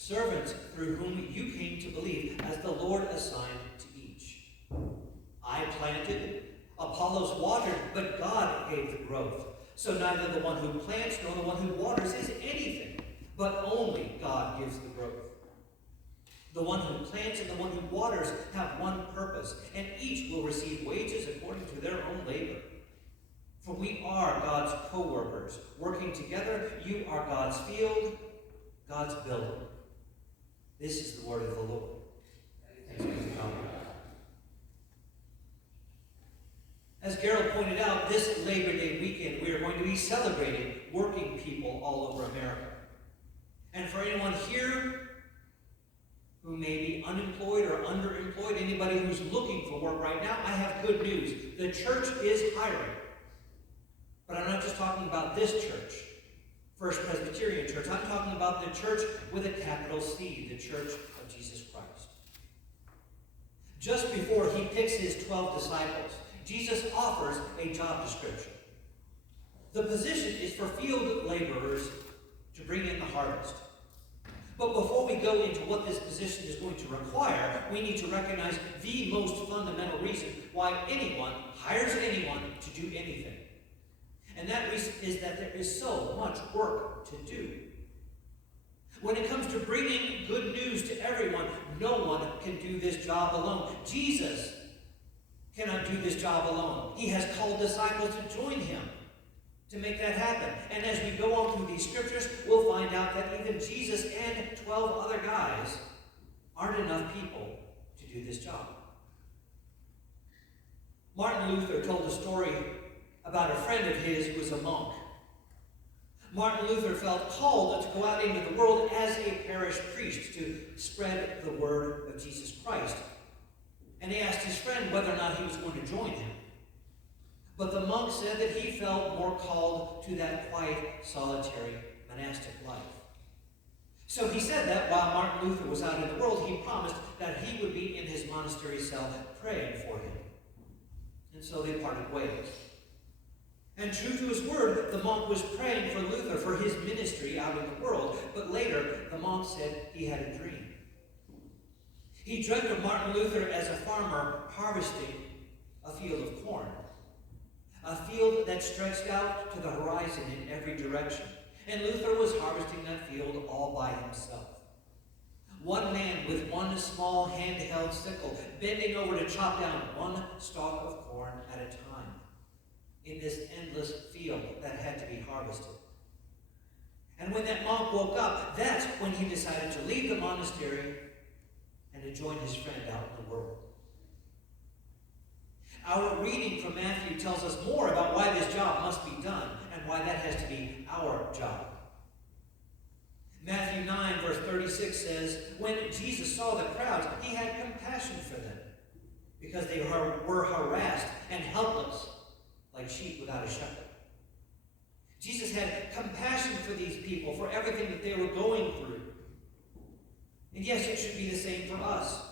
servants through whom you came to believe, as the Lord assigned to each. I planted, Apollos watered, but God gave the growth. So neither the one who plants nor the one who waters is anything, but only God gives the growth. The one who plants and the one who waters have one purpose, and each will receive wages according to their own labor. For we are God's co-workers, working together. You are God's field, God's building. This is the word of the Lord. Thanks be to God. As Gerald pointed out, this Labor Day weekend we are going to be celebrating working people all over America. And for anyone here who may be unemployed or underemployed, anybody who's looking for work right now, I have good news. The church is hiring. But I'm not just talking about this church, First Presbyterian Church. I'm talking about the church with a capital C, the Church of Jesus Christ. Just before he picks his 12 disciples, Jesus offers a job description. The position is for field laborers to bring in the harvest. But before we go into what this position is going to require, we need to recognize the most fundamental reason why anyone hires anyone to do anything. And that reason is that there is so much work to do. When it comes to bringing good news to everyone, no one can do this job alone. Jesus cannot do this job alone. He has called disciples to join him to make that happen. And as we go on through these scriptures, we'll find out that even Jesus and 12 other guys aren't enough people to do this job. Martin Luther told a story about a friend of his who was a monk. Martin Luther felt called to go out into the world as a parish priest to spread the word of Jesus Christ. And he asked his friend whether or not he was going to join him. But the monk said that he felt more called to that quiet, solitary, monastic life. So he said that while Martin Luther was out in the world, he promised that he would be in his monastery cell praying for him. And so they parted ways. And true to his word, the monk was praying for Luther for his ministry out in the world. But later, the monk said he had a dream. He dreamt of Martin Luther as a farmer harvesting a field of corn. A field that stretched out to the horizon in every direction. And Luther was harvesting that field all by himself. One man with one small handheld sickle, bending over to chop down one stalk of corn at a time in this endless field that had to be harvested. And when that monk woke up, that's when he decided to leave the monastery and to join his friend out in the world. Our reading from Matthew tells us more about why this job must be done and why that has to be our job. Matthew 9, verse 36 says, when Jesus saw the crowds, he had compassion for them because they were harassed and helpless like sheep without a shepherd. Jesus had compassion for these people, for everything that they were going through. And yes, it should be the same for us.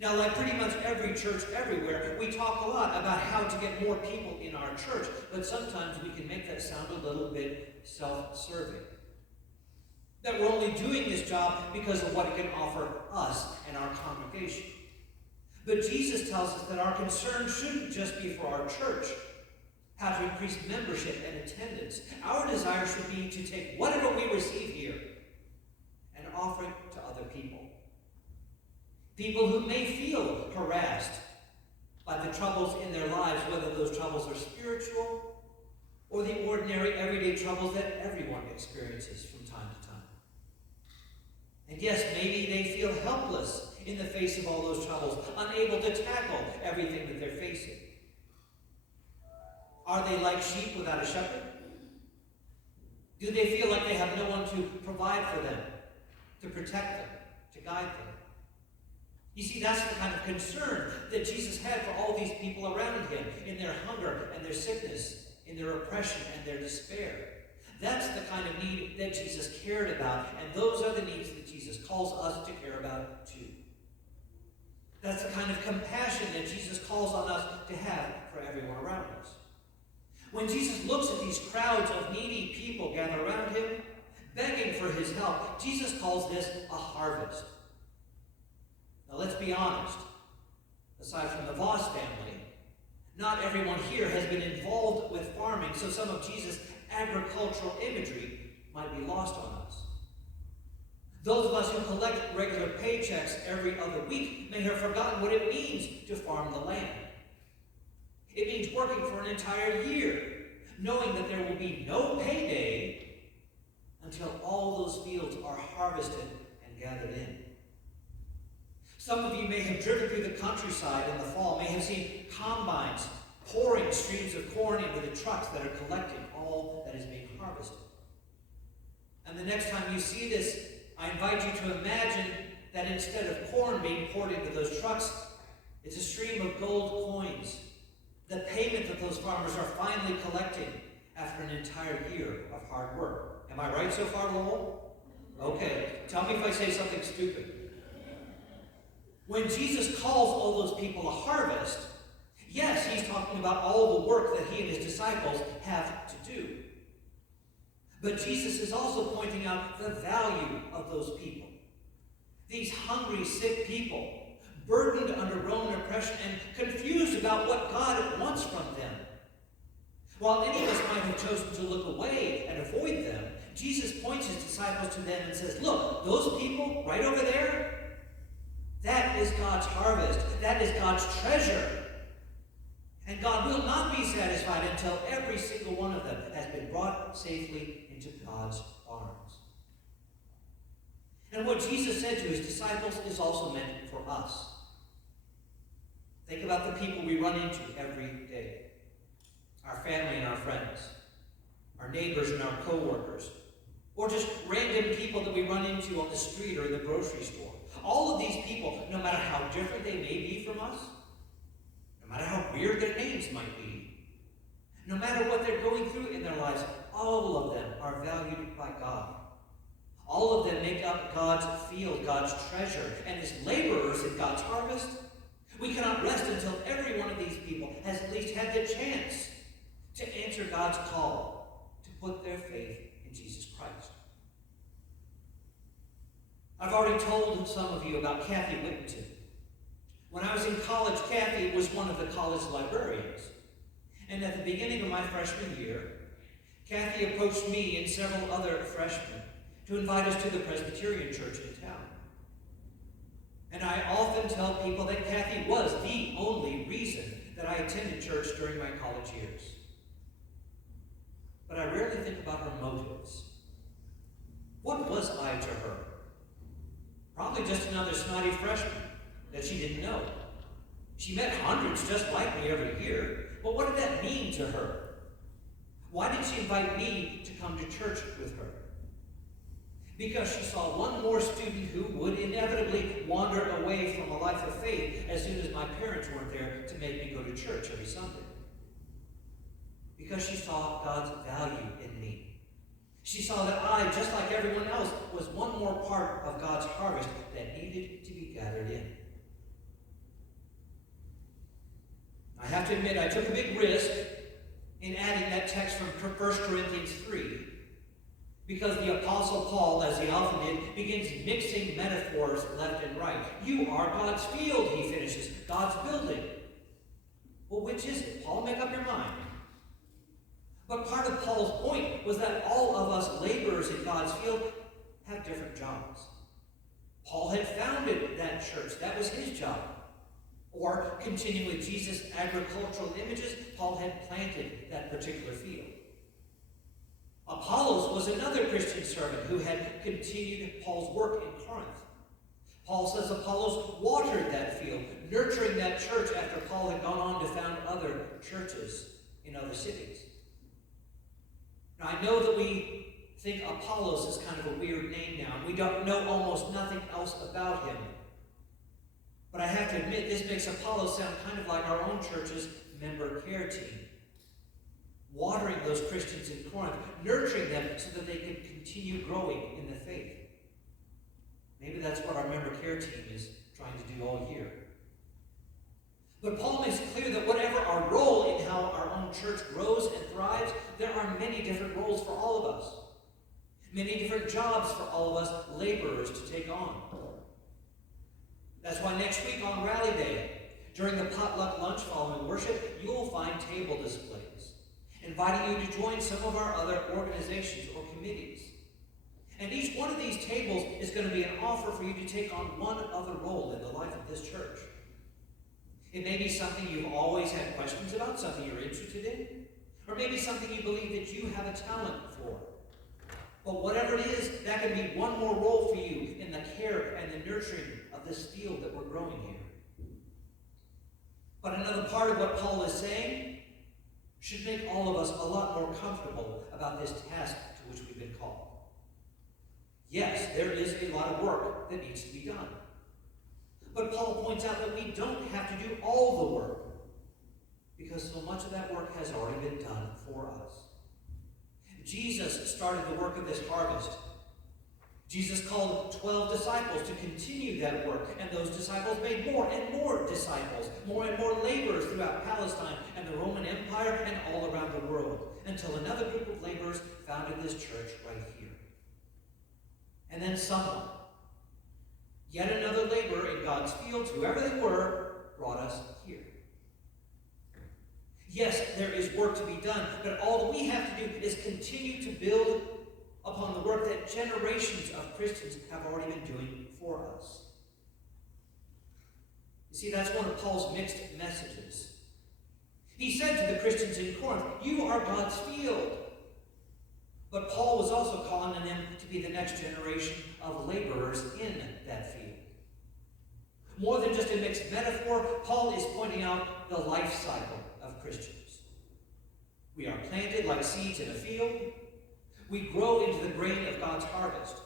Now, like pretty much every church everywhere, we talk a lot about how to get more people in our church, but sometimes we can make that sound a little bit self-serving. That we're only doing this job because of what it can offer us and our congregation. But Jesus tells us that our concern shouldn't just be for our church, how to increase membership and attendance. Our desire should be to take whatever we receive here and offer it to other people. People who may feel harassed by the troubles in their lives, whether those troubles are spiritual or the ordinary, everyday troubles that everyone experiences from time to time. And yes, maybe they feel helpless in the face of all those troubles, unable to tackle everything that they're facing. Are they like sheep without a shepherd? Do they feel like they have no one to provide for them, to protect them, to guide them? You see, that's the kind of concern that Jesus had for all these people around him in their hunger and their sickness, in their oppression and their despair. That's the kind of need that Jesus cared about, and those are the needs that Jesus calls us to care about too. That's the kind of compassion that Jesus calls on us to have for everyone around us. When Jesus looks at these crowds of needy people gathered around him, begging for his help. Jesus calls this a harvest. Now let's be honest. Aside from the Voss family, not everyone here has been involved with farming, so some of Jesus' agricultural imagery might be lost on us. Those of us who collect regular paychecks every other week may have forgotten what it means to farm the land. It means working for an entire year, knowing that there will be no payday until all those fields are harvested and gathered in. Some of you may have driven through the countryside in the fall, may have seen combines pouring streams of corn into the trucks that are collecting all that is being harvested. And the next time you see this, I invite you to imagine that instead of corn being poured into those trucks, it's a stream of gold coins, the payment that those farmers are finally collecting after an entire year of hard work. Am I right so far, Lowell? Okay, tell me if I say something stupid. When Jesus calls all those people a harvest, yes, he's talking about all the work that he and his disciples have to do. But Jesus is also pointing out the value of those people. These hungry, sick people, burdened under Roman oppression and confused about what God wants from them. While any of us might have chosen to look away and avoid them, Jesus points his disciples to them and says, look, those people right over there, that is God's harvest. That is God's treasure. And God will not be satisfied until every single one of them has been brought safely into God's arms. And what Jesus said to his disciples is also meant for us. Think about the people we run into every day. Our family and our friends, our neighbors and our co-workers, or just random people that we run into on the street or in the grocery store. All of these people, no matter how different they may be from us, no matter how weird their names might be, no matter what they're going through in their lives, all of them are valued by God. All of them make up God's field, God's treasure, and as laborers in God's harvest, we cannot rest until every one of these people has at least had the chance to answer God's call to put their faith in Jesus Christ. I've already told some of you about Kathy Whittington. When I was in college, Kathy was one of the college librarians. And at the beginning of my freshman year, Kathy approached me and several other freshmen to invite us to the Presbyterian church in town. And I often tell people that Kathy was the only reason that I attended church during my college years. But I rarely think about her motives. What was I to her? Probably just another snotty freshman that she didn't know. She met hundreds just like me every year, but what did that mean to her? Why did she invite me to come to church with her? Because she saw one more student who would inevitably wander away from a life of faith as soon as my parents weren't there to make me go to church every Sunday. Because she saw God's value in me. She saw that I, just like everyone else, was one more part of God's harvest that needed to be gathered in. I have to admit, I took a big risk in adding that text from 1 Corinthians 3, because the Apostle Paul, as he often did, begins mixing metaphors left and right. You are God's field, he finishes, God's building. Well, which is it? Paul, make up your mind. But part of Paul's point was that all of us laborers in God's field have different jobs. Paul had founded that church. That was his job. Or, continuing with Jesus' agricultural images, Paul had planted that particular field. Apollos was another Christian servant who had continued Paul's work in Corinth. Paul says Apollos watered that field, nurturing that church after Paul had gone on to found other churches in other cities. Now, I know that we think Apollos is kind of a weird name now, and we don't know almost nothing else about him. But I have to admit, this makes Apollos sound kind of like our own church's member care team. Watering those Christians in Corinth, nurturing them so that they could continue growing in the faith. Maybe that's what our member care team is trying to do all year. But Paul makes it clear that whatever our role in how our own church grows and thrives, there are many different roles for all of us. Many different jobs for all of us laborers to take on. That's why next week on Rally Day, during the potluck lunch following worship, you will find table displays, inviting you to join some of our other organizations or committees. And each one of these tables is going to be an offer for you to take on one other role in the life of this church. It may be something you've always had questions about, something you're interested in, or maybe something you believe that you have a talent for. But whatever it is, that can be one more role for you in the care and the nurturing of this field that we're growing here. But another part of what Paul is saying should make all of us a lot more comfortable about this task to which we've been called. Yes, there is a lot of work that needs to be done. But Paul points out that we don't have to do all the work, because so much of that work has already been done for us. Jesus started the work of this harvest. Jesus called 12 disciples to continue that work, and those disciples made more and more disciples, more and more laborers throughout Palestine and the Roman Empire and all around the world, until another group of laborers founded this church right here. And then someone, yet another laborer in God's fields, whoever they were, brought us here. Yes, there is work to be done, but all that we have to do is continue to build upon the work that generations of Christians have already been doing for us. You see, that's one of Paul's mixed messages. He said to the Christians in Corinth, "You are God's field." But Paul was also calling on them to be the next generation of laborers in that field. More than just a mixed metaphor, Paul is pointing out the life cycle of Christians. We are planted like seeds in a field. We grow into the grain of God's harvest.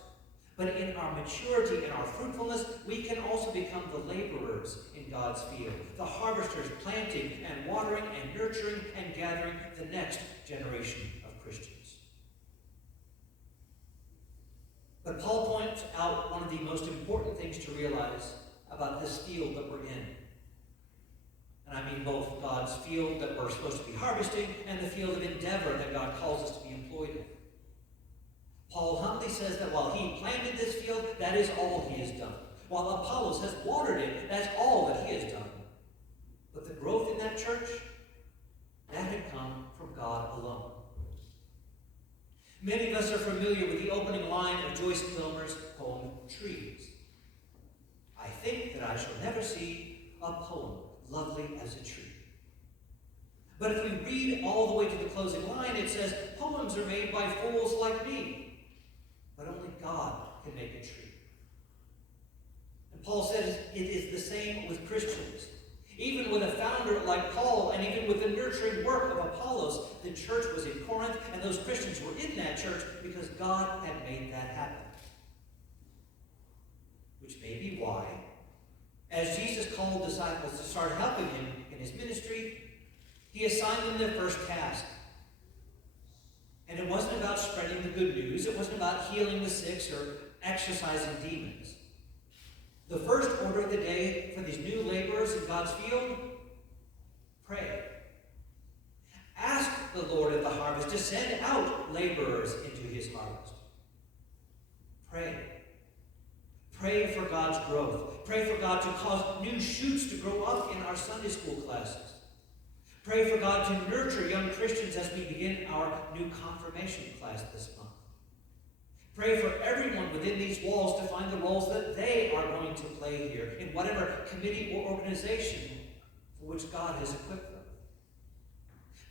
But in our maturity and our fruitfulness, we can also become the laborers in God's field, the harvesters planting and watering and nurturing and gathering the next generation of Christians. But Paul points out one of the most important things to realize about this field that we're in. And I mean both God's field that we're supposed to be harvesting and the field of endeavor that God calls us to be employed in. Paul humbly says that while he planted this field, that is all he has done. While Apollos has watered it, that's all that he has done. But the growth in that church, that had come from God alone. Many of us are familiar with the opening line of Joyce Kilmer's poem, Trees. I think that I shall never see a poem lovely as a tree. But if we read all the way to the closing line, it says, poems are made by fools like me, but only God can make a tree. And Paul says it is the same with Christians. Even with a founder like Paul, and even with the nurturing work of Apollos, the church was in Corinth, and those Christians were in that church because God had made that happen. Which may be why, as Jesus called disciples to start helping him in his ministry, he assigned them their first task. And it wasn't about spreading the good news. It wasn't about healing the sick or exorcising demons. The first order of the day for these new laborers in God's field, pray. Ask the Lord of the harvest to send out laborers into his harvest. Pray. Pray for God's growth. Pray for God to cause new shoots to grow up in our Sunday school classes. Pray for God to nurture young Christians as we begin our new confirmation class this month. Pray for everyone within these walls to find the roles that they are going to play here in whatever committee or organization for which God has equipped them.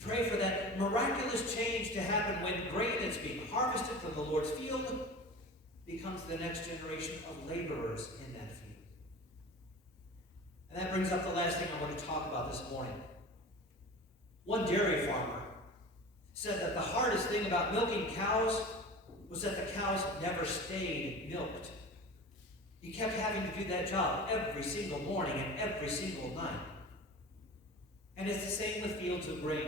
Pray for that miraculous change to happen when grain that's being harvested from the Lord's field becomes the next generation of laborers in that field. And that brings up the last thing I want to talk about this morning. One dairy farmer said that the hardest thing about milking cows was that the cows never stayed milked. He kept having to do that job every single morning and every single night. And it's the same with fields of grain.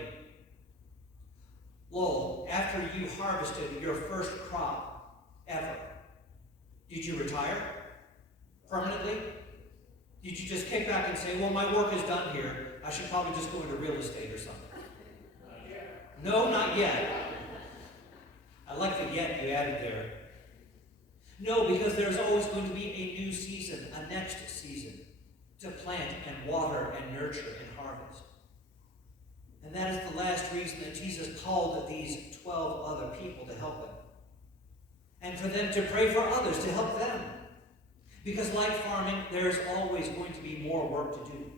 Lowell, after you harvested your first crop ever, did you retire permanently? Did you just kick back and say, well, my work is done here. I should probably just go into real estate or something? Not yet. No, not yet. I like the yet you added there. No, because there's always going to be a new season, a next season, to plant and water and nurture and harvest. And that is the last reason that Jesus called these 12 other people to help him. And for them to pray for others to help them. Because like farming, there's always going to be more work to do.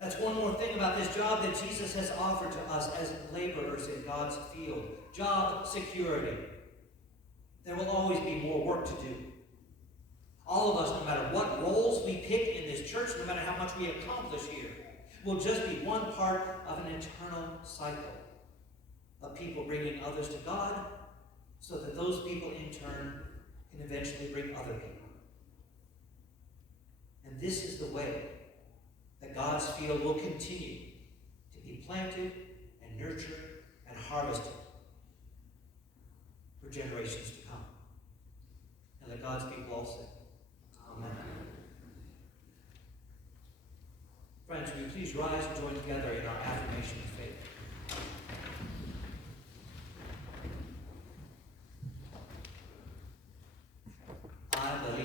That's one more thing about this job that Jesus has offered to us as laborers in God's field. Job security. There will always be more work to do. All of us, no matter what roles we pick in this church, no matter how much we accomplish here, will just be one part of an eternal cycle of people bringing others to God, so that those people in turn can eventually bring other people. And this is the way that God's field will continue to be planted and nurtured and harvested for generations to come. And let God's people all say, Amen. Friends, will you please rise and join together in our affirmation of faith. I